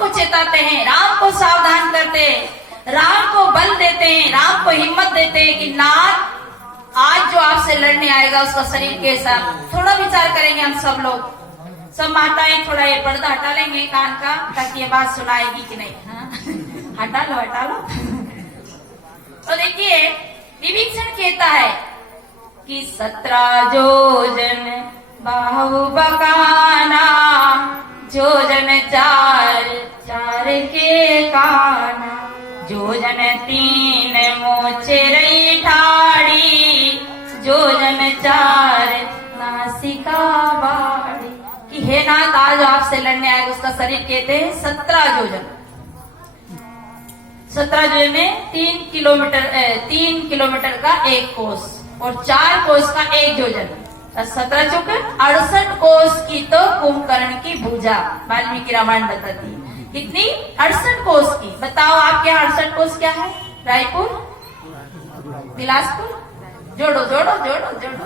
को चेताते हैं, राम को सावधान करते हैं, राम को बल देते हैं, राम को हिम्मत देते हैं कि नाथ आज जो आपसे लड़ने आएगा उसका शरीर कैसा। थोड़ा विचार करेंगे हम सब लोग, सब माताएं थोड़ा ये पर्दा हटा लेंगे कान का ताकि ये बात सुनाएगी कि नहीं। हाँ? हटा लो हटा लो। तो देखिए विभीषण कहता है कि 17 योजन बाहु बकाना, योजन 4 4 के काना, योजन 3 मोचे रही ठाड़ी, योजन 4 नासिका बाड़ी। कि हे नाथ आज आपसे लड़ने आएगा उसका शरीर कहते हैं 17 योजन। 17 योजन में 3 किलोमीटर का 1 कोस और 4 कोस का 1 योजन, 17 चौक 68 कोस की तो कुंभकर्ण की भुजा वाल्मीकि रामायण बताती है। कितनी? 68 कोस की। बताओ आपके यहाँ 68 कोस क्या है? रायपुर, बिलासपुर, जोड़ो जोड़ो जोड़ो जोड़ो।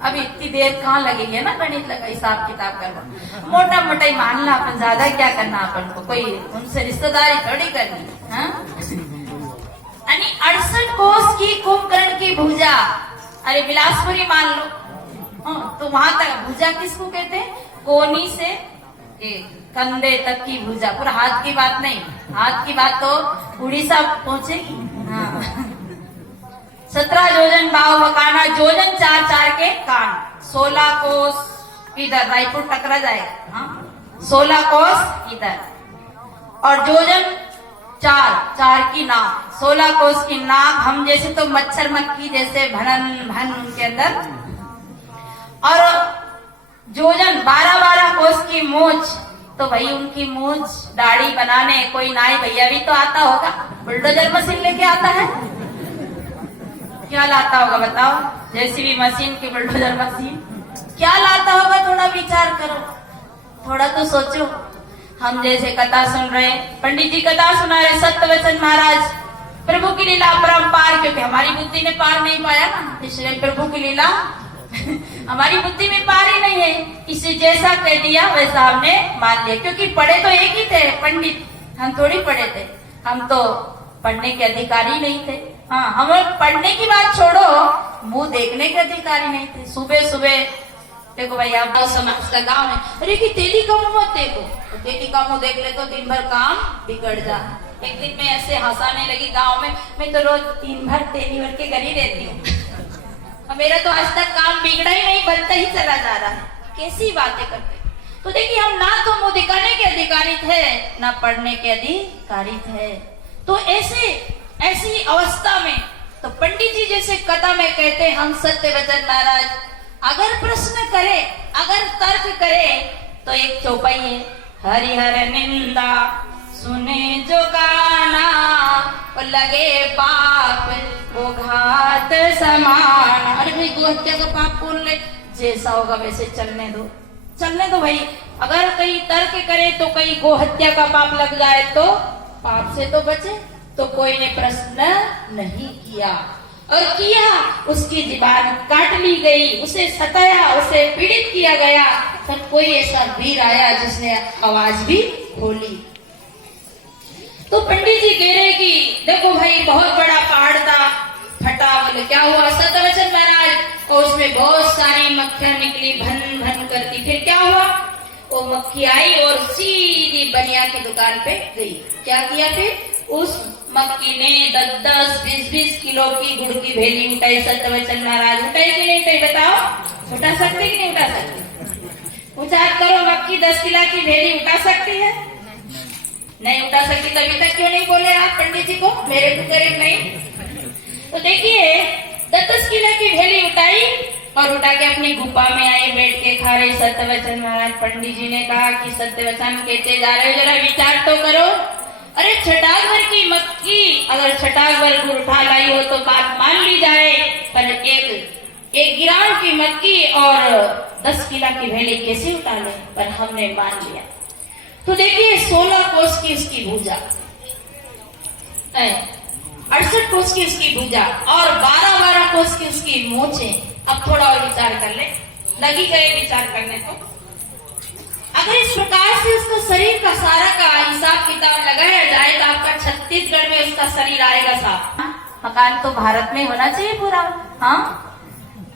अभी इतनी देर कहाँ लगेगी ना गणित लगा हिसाब किताब करना, मोटा मोटा ही मान ला अपन, ज्यादा क्या करना अपन को, कोई उनसे रिश्तेदारी थोड़ी करनी। हाँ 68 कोस की कुंभकर्ण की भुजा। अरे बिलासपुरी मान लो तो वहां तक भुजा किसको कहते हैं? कोनी से कंधे तक की भुजा, पूरा हाथ की बात नहीं, हाथ की बात तो उड़ीसा पहुंचेगी। हाँ 17 योजन बाहु बकाना, योजन 4 4 के कान, 16 कोस इधर रायपुर टकरा जाएगा। हाँ 16 कोस इधर और योजन 4 4 की नाक, 16 कोस की नाक। हम जैसे तो मच्छर मक्खी जैसे भनन भन उनके अंदर। और योजन 12 कोस की मूंछ, तो भाई उनकी मूंछ दाढ़ी बनाने कोई नाई भैया भी तो आता होगा, बुलडोजर मशीन लेके आता है। क्या लाता होगा बताओ? जेसीबी मशीन की बुलडोजर मशीन क्या लाता होगा? थोड़ा विचार करो, थोड़ा तो सोचो। हम जैसे कथा सुन रहे, पंडित जी कथा सुना रहे, सत्यवचन महाराज प्रभु की लीला अपरंपार, क्योंकि हमारी बुद्धि ने पार नहीं पाया ना, इसलिए प्रभु की लीला हमारी बुद्धि में पार ही नहीं है। इसे जैसा कह दिया वैसा हमने मान लिया, क्योंकि पढ़े तो एक ही थे पंडित, हम थोड़ी पढ़े थे, हम तो पढ़ने के अधिकारी नहीं थे। हाँ हम पढ़ने की बात छोड़ो, मुंह देखने के अधिकारी नहीं थे। सुबह सुबह देखो भाई आप समाज का गाँव है, अरे कि तेली का मुंह मत देखो, तो तेली का मुंह देख ले तो दिन भर काम बिगड़ जा। एक दिन मैं ऐसे हंसाने लगी गांव में, मैं तो रोज दिन भर तेली भर के घर ही रहती हूँ, मेरा तो आज तक काम बिगड़ा ही नहीं, बनता ही चला जा रहा है। कैसी बातें करते। तो देखिए हम ना तो मुंह दिखाने के अधिकारी थे, ना पढ़ने के अधिकारी थे। तो ऐसी अवस्था में तो पंडित जी जैसे कथा में कहते हैं, हम सत्यवचन महाराज अगर प्रश्न करे, अगर तर्क करे तो एक चौपाई है, हरिहर निंदा सुने जो गाना, वो लगे पाप वो घात समान। अरे भाई गोहत्या का पाप बोल ले, जैसा होगा वैसे चलने दो भाई। अगर कहीं तर्क करे तो कहीं गोहत्या का पाप लग जाए तो पाप से तो बचे। तो कोई ने प्रश्न नहीं किया, और किया उसकी जीवान काट ली गई, उसे सताया, उसे पीड़ित किया गया। पर कोई ऐसा वीर आया जिसने आवाज भी खोली। तो पंडित जी कह रहे कि देखो भाई बहुत बड़ा पहाड़ था, फटा। बोले क्या हुआ? सत्यवचन महाराज, और उसमें बहुत सारी मक्खियां निकली भन भन करती। फिर क्या हुआ? वो मक्खी आई और सीधी बनिया की दुकान पे गई। क्या किया? फिर उस मक्खी ने 10-20 किलो की गुड़ की भेली उठाई। सत्यवचन महाराज उठाई कि नहीं उठाई? बताओ, उठा सकते कि नहीं उठा सकते? उचार करो, मक्खी 10 किलो की भेली उठा सकती है? नहीं उठा सकती। तभी तक क्यों नहीं बोले आप पंडित जी को? मेरे को करे नहीं। तो देखिए 10 किलो की भेली उठाई और उठा के अपनी गुफा में आई, बैठ के खा रही। सत्यवचन महाराज पंडित जी ने कहा कि सत्यवचन कहते जा रहे, जरा विचार तो करो। अरे छटाक भर की मक्खी अगर छटाक भर गुड़ उठा लाई हो तो बात मान ली जाए, पर एक गिराम की मक्खी और 10 किलो की भेली कैसे उठा ले? पर हमने मान लिया। तो देखिए 16 कोस की इसकी भुजा, 68 कोस की इसकी भुजा और 12 कोस की उसकी मोचे। अब थोड़ा और विचार कर ले, लगी गए विचार करने को। अगर इस प्रकार से उसका शरीर का सारा का हिसाब किताब लगाया जाए तो आपका छत्तीसगढ़ में उसका शरीर आएगा साहब। मकान तो भारत में होना चाहिए पूरा। हाँ,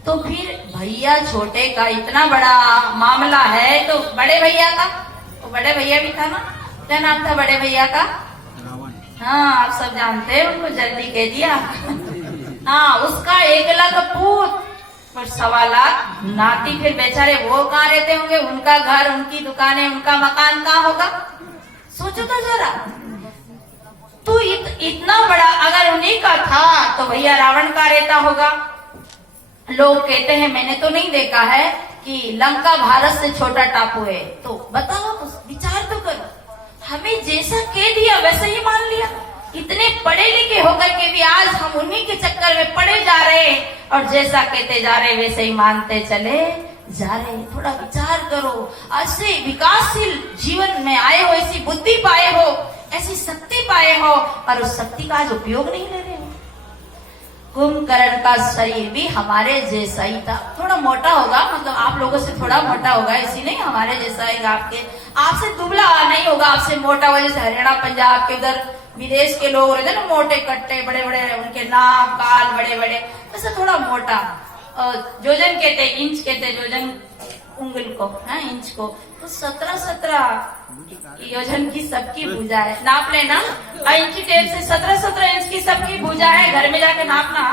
तो फिर भैया छोटे का इतना बड़ा मामला है तो बड़े भैया का, तो बड़े भैया भी था ना, क्या नाम था बड़े भैया का? हाँ, आप सब जानते हैं, उनको जल्दी कह दिया। हाँ, उसका 1 लाख पूत और 1.25 लाख नाती, फिर बेचारे वो कहाँ रहते होंगे? उनका घर, उनकी दुकानें, उनका मकान कहाँ होगा? सोचो तो जरा। तो इतना बड़ा अगर उन्हीं का था तो भैया रावण का रहता होगा। लोग कहते हैं, मैंने तो नहीं देखा है कि लंका भारत से छोटा टापू है, तो बताओ, तो विचार तो करो। हमें जैसा कह दिया वैसे ही मान लिया। इतने पढ़े लिखे होकर के भी आज हम उन्हीं के चक्कर में पड़े जा रहे हैं और जैसा कहते जा रहे वैसे ही मानते चले जा रहे। थोड़ा विचार करो। ऐसे विकासशील जीवन में आए हो, ऐसी बुद्धि पाए हो, ऐसी शक्ति पाए हो, और उस शक्ति का आज उपयोग नहीं ले रहे हो। कुंभकर्ण का शरीर भी हमारे जैसा ही था, थोड़ा मोटा होगा, मतलब आप लोगों से थोड़ा मोटा होगा, इसी नहीं हमारे जैसा ही। आपसे दुबला नहीं होगा, आपसे मोटा होगा। जैसे हरियाणा पंजाब के उधर विदेश के लोग रहते ना, मोटे कट्टे, बड़े बड़े उनके नाक गाल बड़े बड़े, ऐसा थोड़ा मोटा। जोजन कहते, इंच कहते, जोजन उंगल को, है इंच को, तो 17 योजन की सबकी भुजा है। नाप लेना, इंची टेप से 17 इंच की सबकी भुजा है, घर में जाके नापना।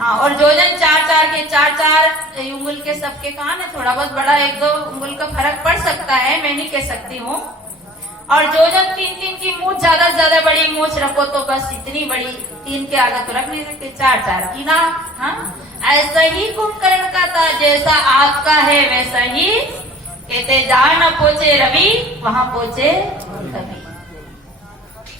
हाँ, और जोजन 4 के 4 उंगल के सबके कान है। थोड़ा बहुत बड़ा 1-2 उंगल का फर्क पड़ सकता है, मैं नहीं कह सकती हूँ। और जोजन 3 की मूछ, ज्यादा से ज्यादा बड़ी मूछ रखो तो बस इतनी बड़ी, 3 के आगे तो रख नहीं सकते, 4 की ना। हाँ, ऐसा ही कुंभकर्ण का था, जैसा आपका है वैसा ही। कहते जहाँ न पहुंचे रवि वहां पहुंचे कवि।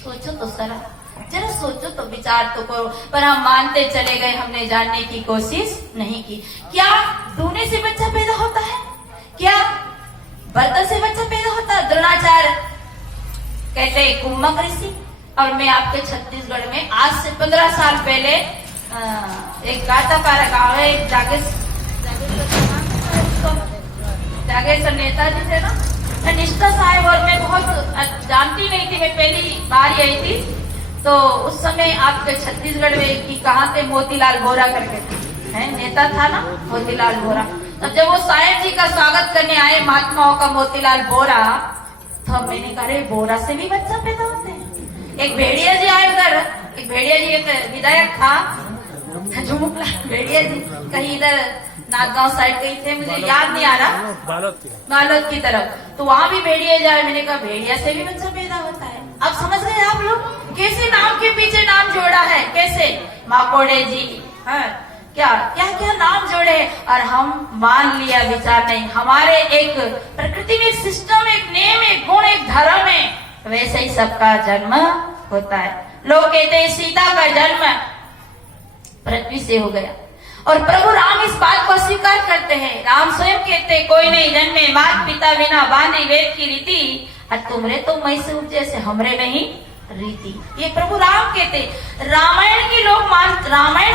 सोचो तो जरा सोचो तो, विचार तो करो। पर हम मानते चले गए, हमने जानने की कोशिश नहीं की। क्या दूने से बच्चा पैदा होता है? क्या बर्तन से बच्चा पैदा होता है? द्रोणाचार्य कहते कुम्भक ऋषि। और मैं आपके छत्तीसगढ़ में आज से 15 साल पहले एक गाता पारा गाँव है, एक जागेश्वर नेताजी थे ना, निष्ठा साहेब, और मैं बहुत जानती नहीं थी, मैं पहली बार आई थी। तो उस समय आपके छत्तीसगढ़ में की कहाँ थे, मोतीलाल वोरा करके है, नेता था ना मोतीलाल वोरा। तब जब वो साहेब जी का स्वागत करने आए, महात्माओं का मोतीलाल वोरा, तो मैंने कहा वोरा से भी बच्चा पैदा होते हैं। एक भेड़िया जी आए उधर, एक भेड़िया जी, एक विधायक था झुमुकलाल भेड़िया जी, कहीं इधर नागगांव साइड गई थे, मुझे याद नहीं आ रहा, बालोद की तरफ। तो वहाँ भी भेड़िया जाए, मैंने कहा भेड़िया से भी बच्चा पैदा होता है। अब समझ गए आप लोग कैसे नाम के पीछे नाम जोड़ा है, कैसे माकोड़े जी, हाँ, क्या क्या क्या नाम जोड़े, और हम मान लिया, विचार नहीं। हमारे एक प्रकृति में एक सिस्टम, एक नेम, एक गुण, एक धर्म है, वैसे ही सबका जन्म होता है। लोग कहते हैं सीता का जन्म पृथ्वी से हो गया, और प्रभु राम इस बात को स्वीकार करते हैं। राम स्वयं कहते कोई नहीं जन्मे माता पिता बिना बांधी वेद की रीति, और तुमरे तो मई से उपजे से हमरे नहीं रीति। ये प्रभु राम कहते। रामायण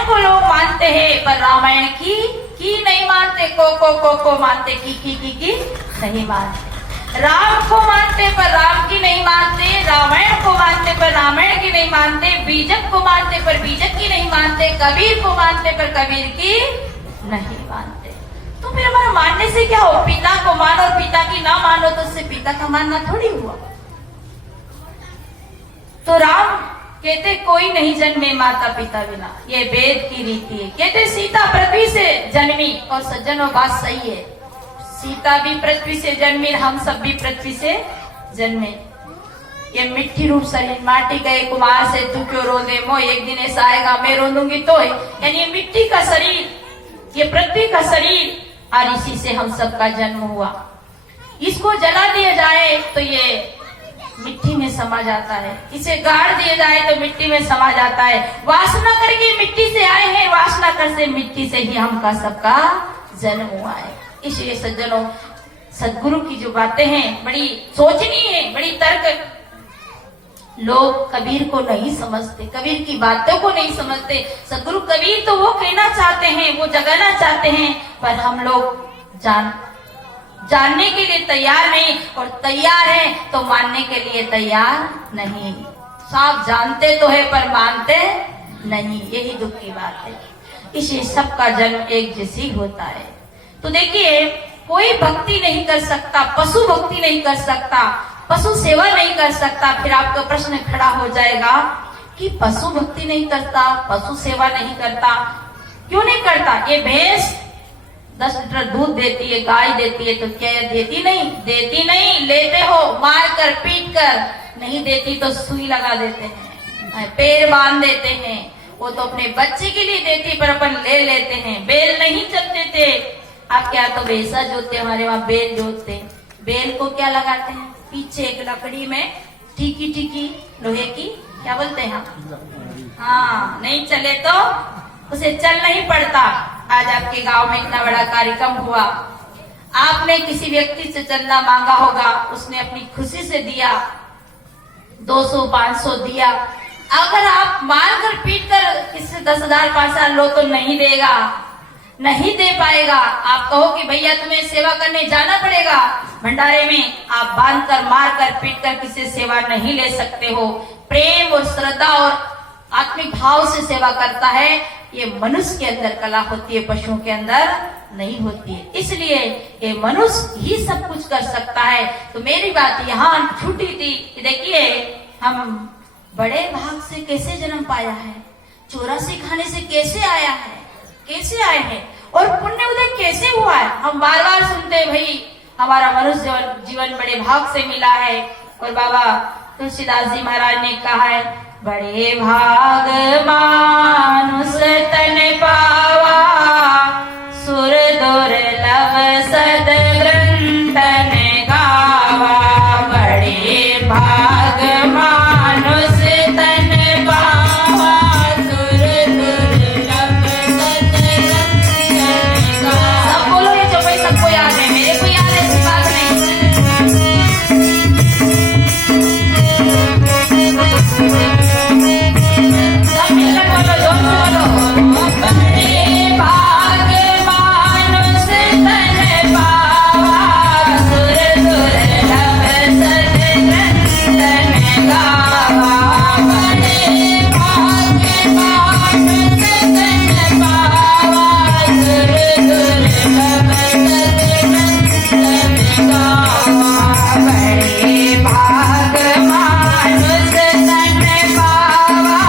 को लोग मानते हैं, पर रामायण की नहीं मानते, को मानते, की नहीं मानते। राम को मानते पर राम की नहीं मानते, रामायण को मानते पर रामायण की नहीं मानते, बीजक को मानते पर बीजक की नहीं मानते, कबीर को मानते पर कबीर की नहीं मानते। तो फिर हमारा मानने से क्या हो? पिता को मानो और पिता की ना मानो तो उससे पिता का मानना थोड़ी हुआ। तो राम कहते कोई नहीं जन्मे माता पिता बिना, ये वेद की रीति है। कहते सीता पृथ्वी से जन्मी, और सज्जनों बात सही है, सीता भी पृथ्वी से जन्मी, हम सब भी पृथ्वी से जन्मे। ये मिट्टी रूप शरीर, माटी गए कुमार से तू क्यों रो दे मोह, एक दिन ऐसा आएगा मैं रोंदूंगी तो। यानी ये मिट्टी का शरीर, ये पृथ्वी का शरीर, और इसी से हम सबका जन्म हुआ। इसको जला दिया जाए तो ये मिट्टी में समा जाता है, इसे गाड़ दिया जाए तो मिट्टी में समा जाता है। वासना करके मिट्टी से आए हैं, वासना कर से मिट्टी से ही हमका सबका जन्म हुआ है। इसलिए सज्जनों, सदगुरु की जो बातें हैं बड़ी सोचनी है, बड़ी तर्क। लोग कबीर को नहीं समझते, कबीर की बातों को नहीं समझते। सदगुरु कबीर तो वो कहना चाहते हैं, वो जगाना चाहते हैं, पर हम लोग जानने के लिए तैयार नहीं, और तैयार है तो मानने के लिए तैयार नहीं। साफ जानते तो है पर मानते नहीं, यही दुख की बात है। इसी सबका जन्म एक जैसी होता है। तो देखिए, कोई भक्ति नहीं कर सकता, पशु भक्ति नहीं कर सकता, पशु सेवा नहीं कर सकता। फिर आपका प्रश्न खड़ा हो जाएगा कि पशु भक्ति नहीं करता, पशु सेवा नहीं करता, क्यों नहीं करता? ये भैंस 10 लीटर दूध देती है, गाय देती है, तो क्या देती नहीं? देती नहीं, लेते हो मार कर पीट कर। नहीं देती तो सुई लगा देते हैं, पैर बांध देते हैं। वो तो अपने बच्चे के लिए देती, पर अपन ले लेते हैं। बेल नहीं चलते थे, आप क्या तो भैंसा जोतते, हमारे वहां बेल जोतते। बेल को क्या लगाते हैं? पीछे एक लकड़ी में टीकी टीकी लोहे की, क्या बोलते हैं हम? हाँ, नहीं चले तो उसे चल नहीं पड़ता। आज आपके गांव में इतना बड़ा कार्यक्रम हुआ, आपने किसी व्यक्ति से चंदा मांगा होगा, उसने अपनी खुशी से दिया, 200 500 दिया। अगर आप मार कर पीट कर किसी 10,000 5,000 लो तो नहीं देगा, नहीं दे पाएगा। आप कहो कि भैया तुम्हें सेवा करने जाना पड़ेगा भंडारे में, आप बांध कर मार कर पीट कर किसी सेवा नहीं ले सकते हो। प्रेम और श्रद्धा और आत्मिक भाव से सेवा करता है, ये मनुष्य के अंदर कला होती है, पशुओं के अंदर नहीं होती है। इसलिए ये मनुष्य ही सब कुछ कर सकता है। तो मेरी बात यहाँ छूटी थी कि देखिए, हम बड़े भाग से कैसे जन्म पाया है, 84 खाने से कैसे आया है, कैसे आए हैं, और पुण्य उदय कैसे हुआ है। हम बार बार सुनते हैं भाई हमारा मनुष्य जीवन बड़े भाग से मिला है। और बाबा तुलसीदास जी महाराज ने कहा है, बड़े भाग मानुष तन पावा, सुर दुर्लभ सद ग्रंथन गावा। बड़े भाग मानुष तन पावा, सुर दुर्लभ सद ग्रंथन गावा। सब बोलो ये चौपाई, सबको याद है, मेरे को याद है, ऐसी बात नहीं। सब मिलकर बोलो, जोर से बोलो। बड़े भाग मानुष तन पावा, सुर दुर्लभ सद ग्रंथन गावा। बड़े भाग मानुष तन पावा, सुर दुर्लभ सद ग्रंथन गावा। बड़े भाग मानुष तन पावा,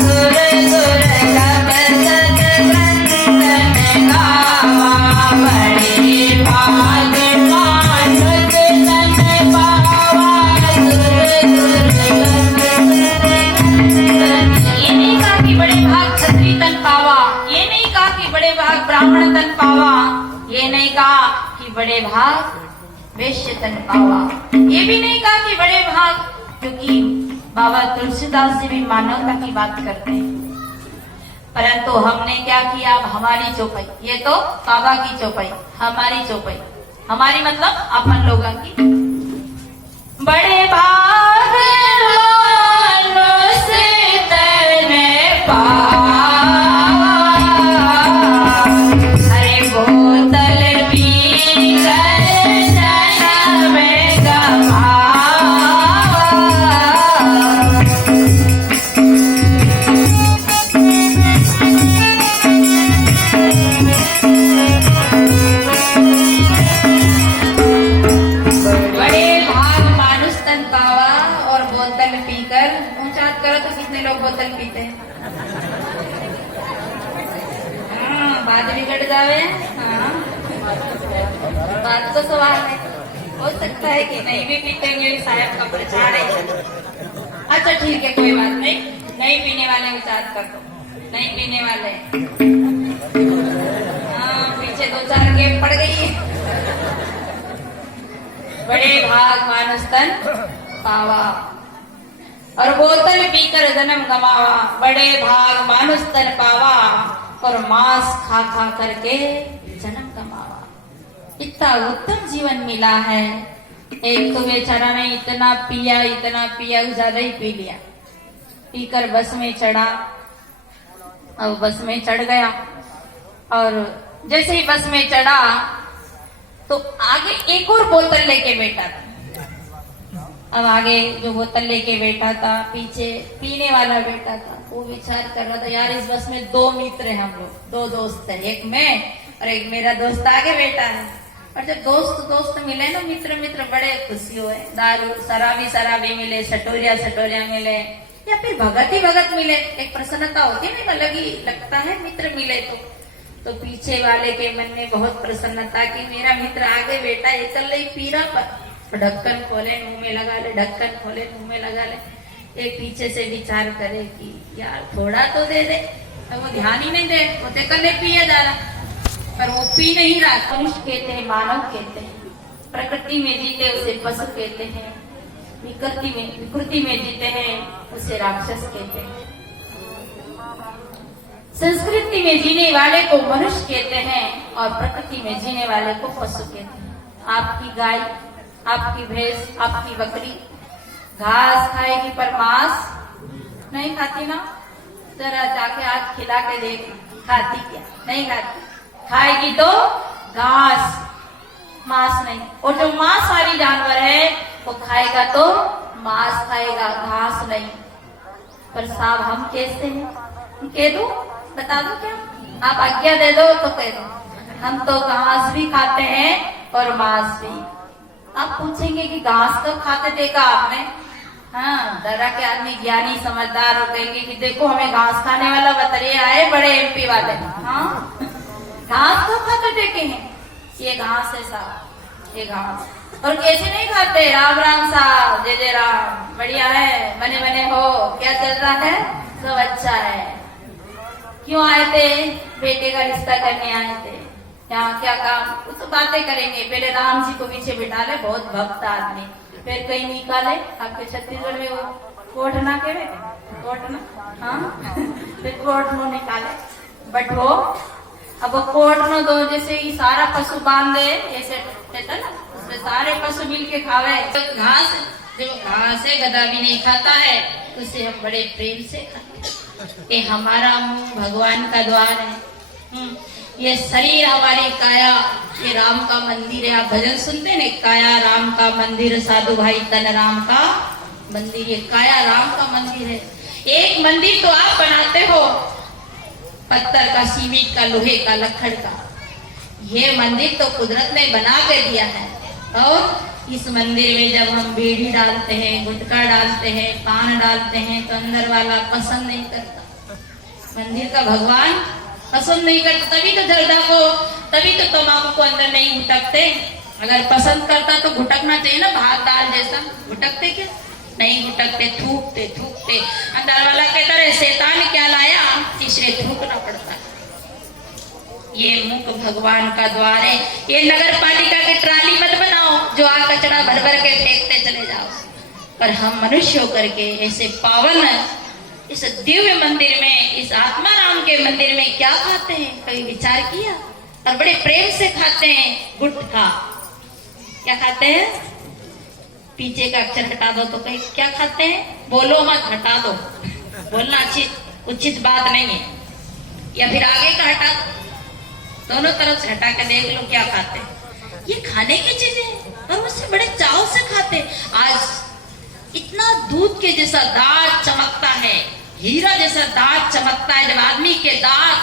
सुर दुर्लभ सद ग्रंथन गावा। बड़े भाग मानुष तन पावा, सुर दुर्लभ। ये नहीं कहा कि बड़े भाग क्षत्रिय तन पावा, ये नहीं कहा कि बड़े भाग ब्राह्मण तन पावा, ये नहीं कहा कि बड़े भाग वैश्य तन पावा, ये भी नहीं कहा कि बड़े भाग, क्योंकि बाबा तुलसीदास जी भी मानवता की बात करते हैं। परंतु हमने क्या किया? अब हमारी चौपाई, ये तो बाबा की चौपाई, हमारी चौपाई, हमारी मतलब अपन लोगों की। बड़े भाग मानुष तन पावा, अरे बोतल पी कर जन्म गवावा। बड़े भाग मानुष तन पावा और बोतल पीकर, ऊंचा हाथ करो तो कितने लोग बोतल पीते हैं? हाँ, बात बिगड़ जावे। हाँ, बात तो सवाल है, हो सकता है कि नहीं भी पीतेंगे, साहब का प्रचार है। अच्छा ठीक है, कोई बात नहीं, नहीं पीने वाले विचार कर दो, नहीं पीने वाले। हाँ, पीछे 2-4 गेम पड़ गई है। बड़े भाग मानुष तन पावा और बोतल पीकर जन्म गवावा। बड़े भाग मानुष तन पावा और मांस खा खा करके जन्म गवावा। इतना उत्तम जीवन मिला है। एक तो बेचारा ने इतना पिया, ज्यादा ही पी लिया, पीकर बस में चढ़ा। अब बस में चढ़ गया और जैसे ही बस में चढ़ा तो तो आगे एक और बोतल लेके बैठा था। अब आगे जो बोतल लेके बैठा था, पीछे पीने वाला बैठा था। वो विचार कर रहा था, यार इस बस में 2 मित्र हैं, हम लोग 2 दोस्त हैं, एक मैं और एक मेरा दोस्त आगे बैठा है। और जब दोस्त मिले ना, मित्र बड़े खुशी हुए। दारू शराबी मिले, सटोरिया मिले, या फिर भगत मिले, एक प्रसन्नता होती है ना, अलग ही लगता है मित्र मिले तो पीछे वाले के मन में बहुत प्रसन्नता कि मेरा मित्र आगे बैठा है, चल रही पीरा पर ढक्कन खोले मुंह में लगा ले, ढक्कन खोले मुंह में लगा ले। एक पीछे से विचार करे कि यार थोड़ा तो दे दे, तो वो ध्यान ही नहीं दे, वो कल पिया जा रहा, पर वो पी नहीं रहा। मनुष्य कहते हैं, मानव कहते हैं, प्रकृति में जीते उसे पशु कहते हैं, विकृति में जीते हैं उसे राक्षस कहते हैं, संस्कृति में जीने वाले को मनुष्य कहते हैं और प्रकृति में जीने वाले को पशु कहते हैं। आपकी गाय, आपकी भैंस, आपकी बकरी घास खाएगी पर मांस नहीं खाती ना? जरा जाके आज खिला के देख, खाती क्या? नहीं खाती। खाएगी तो घास, मांस नहीं। और जो मांसाहारी जानवर है वो खाएगा तो मांस खाएगा, घास नहीं। पर साहब हम कैसे हैं? कह दो, बता दो क्या? आप आज्ञा दे दो तो कह दो। हम तो घास भी खाते हैं और मांस भी। आप पूछेंगे कि घास कब खाते देखा आपने? हाँ, दरा के आदमी ज्ञानी समझदार और कहेंगे कि देखो हमें घास खाने वाला बतरिए आए बड़े एमपी वाले। हाँ, घास कब खाते देखे हैं? ये घास है साहब, ये घास। और कैसे नहीं खाते? राम राम साहब, जय जय राम, बढ़िया है, बने बने हो, क्या चल रहा है? सब अच्छा है। क्यों आए थे? बेटे का रिश्ता करने आए थे। यहाँ क्या काम? वो तो बातें करेंगे। पहले राम जी को पीछे बिठा ले, बहुत भक्त आदमी, फिर कहीं निकाले। आपके छत्तीसगढ़ में वो कोठना के कोठना, हाँ फिर कोठनो निकाले, बटो। अब वो कोठनो दो, जैसे ही सारा पशु बांध दे, ऐसे कहता ना, उसमें सारे पशु मिल के खावे। घास, जो घास है गधा भी नहीं खाता है, उसे हम बड़े प्रेम से खाते हैं। ये हमारा मुंह भगवान का द्वार है। ये शरीर हमारी काया, ये राम का मंदिर है। आप भजन सुनते हैं ना, काया राम का मंदिर, साधु भाई तन राम का मंदिर। ये काया राम का मंदिर है। एक मंदिर तो आप बनाते हो, पत्थर का, सीमेंट का, लोहे का, लकड़ का। ये मंदिर तो कुदरत ने बना के दिया है। और इस मंदिर में जब हम बीड़ी डालते हैं, गुटखा डालते हैं, पान डालते हैं, तो अंदर वाला पसंद नहीं करता। मंदिर का भगवान पसंद नहीं करता, तभी तो जर्दा को, तभी तो तम्बाकू को अंदर नहीं घुटकते। अगर पसंद करता तो घुटकना चाहिए ना, भात दाल जैसा। घुटकते क्या? नहीं घुटकते, थूकते। अंदर वाला कहता रहे शैतान क्या लाया, तीसरे थूकना पड़ता। ये मुख भगवान का द्वार है। ये नगर पालिका की ट्राली मत बनाओ जो आ कचरा भर भर के फेंकते चले जाओ। पर हम मनुष्य होकर के ऐसे पावन इस दिव्य मंदिर में, इस आत्मा राम के मंदिर में क्या खाते हैं? कभी विचार किया? और बड़े प्रेम से खाते हैं गुटखा। क्या खाते हैं? पीछे का अक्षर हटा दो तो कहीं क्या खाते हैं? बोलो मत, हटा दो। बोलना उचित बात नहीं है। या फिर आगे का हटा दो, दोनों तरफ से हटा के देख लो क्या खाते हैं। ये खाने की चीजें और उससे बड़े चाव से खाते। आज इतना दूध के जैसा दांत चमकता है, हीरा जैसा दांत चमकता है। जब आदमी के दांत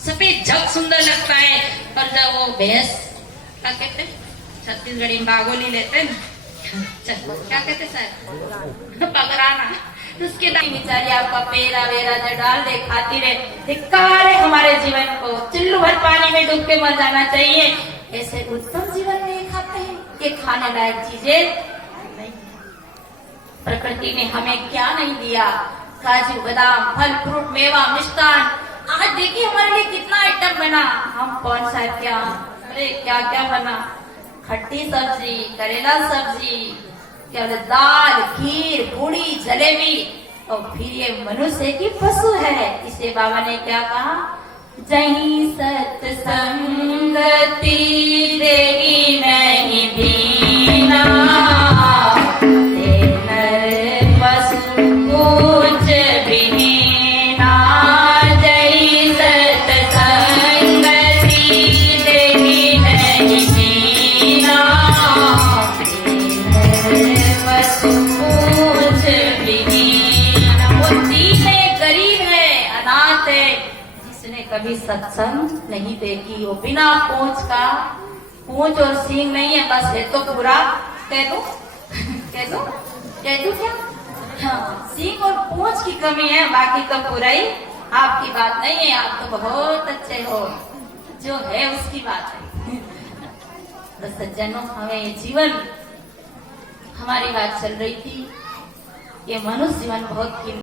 सफेद झक सुंदर लगता है, पर जब वो भैंस, क्या कहते हैं छत्तीसगढ़ी में, बागोली लेते हैं, क्या कहते सर, पकड़ाना, तो उसके दांत बेचारी आपका पेरा वेरा जो डाल दे, खाती रहे। धिक्कार है हमारे जीवन को, चुल्लू भर पानी में डूब के मर जाना चाहिए। ऐसे उत्तम जीवन में खाते हैं। ये खाने लायक चीजें प्रकृति ने हमें क्या नहीं दिया? काजू बादाम, फल फ्रूट, मेवा, मिष्टान। आज देखिए हमारे लिए कितना आइटम बना। हम कौन सा क्या, अरे क्या क्या बना, खट्टी सब्जी, करेला सब्जी, क्या दाल, खीर, पूड़ी, जलेबी। और फिर ये मनुष्य की पशु है। इसे बाबा ने क्या कहा? जहीं सत्संगति देगी नहीं दीना, है जिसने कभी सत्संग नहीं देखी हो। बिना पूंछ का, पूंछ और सींग नहीं है, बस है तो पूरा। कह दो कह दो कह दो क्या? हाँ, सींग और पूंछ की कमी है, बाकी तो पूरा ही आपकी बात नहीं है। आप तो बहुत अच्छे हो, जो है उसकी बात है। तो सज्जनों, हमें जीवन, हमारी बात चल रही थी, ये मनुष्य जीवन बहुत कीमती